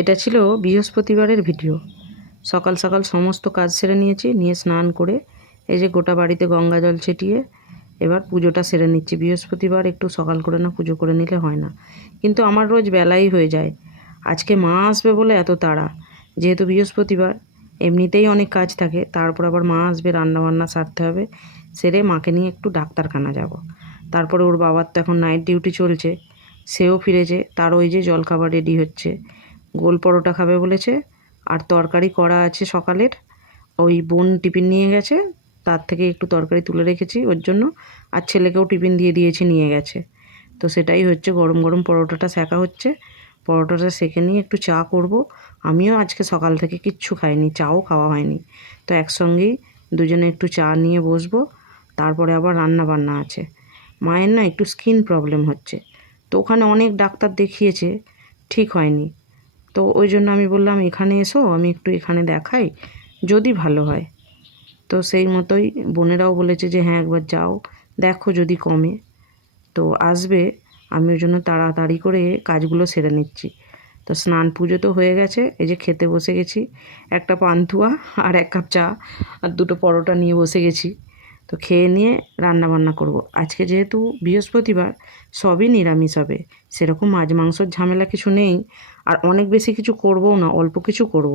এটা ছিল বৃহস্পতিবারের ভিডিও। সকাল সকাল সমস্ত কাজ সেরে নিয়েছি, নিয়ে স্নান করে এই যে গোটা বাড়িতে গঙ্গা জল ছিটিয়ে এবার পুজোটা সেরে নিচ্ছি। বৃহস্পতিবার একটু সকাল করে না পুজো করে নিলে হয় না, কিন্তু আমার রোজ বেলাই হয়ে যায়। আজকে মা আসবে বলে এত তাড়া, যেহেতু বৃহস্পতিবার এমনিতেই অনেক কাজ থাকে, তারপর আবার মা আসবে, রান্নাবান্না সারতে হবে। সেরে মাকে নিয়ে একটু ডাক্তারখানা যাব। তারপরে ওর বাবার তো এখন নাইট ডিউটি চলছে, সেও ফিরেছে, তার ওই যে জলখাবার রেডি হচ্ছে। গোল পরোটা খাবে বলেছে, আর তরকারি করা আছে সকালের, ওই বোন টিফিন নিয়ে গেছে, তার থেকে একটু তরকারি তুলে রেখেছি ওর জন্য, আর ছেলেকেও টিফিন দিয়ে দিয়েছি, নিয়ে গেছে। তো সেটাই হচ্ছে, গরম গরম পরোটাটা সেঁকা হচ্ছে। পরোটাটা সেঁকে নিয়ে একটু চা করব। আমিও আজকে সকাল থেকে কিচ্ছু খাইনি, চাও খাওয়া হয়নি। তো একসঙ্গেই দুজনে একটু চা নিয়ে বসবো। তারপরে আবার রান্না বান্না আছে। মায়ের না একটু স্কিন প্রবলেম হচ্ছে, তো ওখানে অনেক ডাক্তার দেখিয়েছে, ঠিক হয়নি। তো ওই জন্য আমি বললাম এখানে এসো, আমি একটু এখানে দেখাই, যদি ভালো হয়। তো সেই মতোই বোনেরাও বলেছে যে হ্যাঁ একবার যাও, দেখো যদি কমে। তো আসবে, আমি ওই জন্য তাড়াতাড়ি করে কাজগুলো সেরে নিচ্ছি। তো স্নান পুজো তো হয়ে গেছে, এই যে খেতে বসে গেছি। একটা পান্তুয়া আর 1 কাপ চা আর 2টো পরোটা নিয়ে বসে গেছি। তো খেয়ে নিয়ে রান্না বান্না করব। আজকে যেহেতু বৃহস্পতিবার, সবই নিরামিষ হবে, সেরকম মাছ মাংসর ঝামেলা কিছু নেই। আর অনেক বেশি কিছু করবও না, অল্প কিছু করব।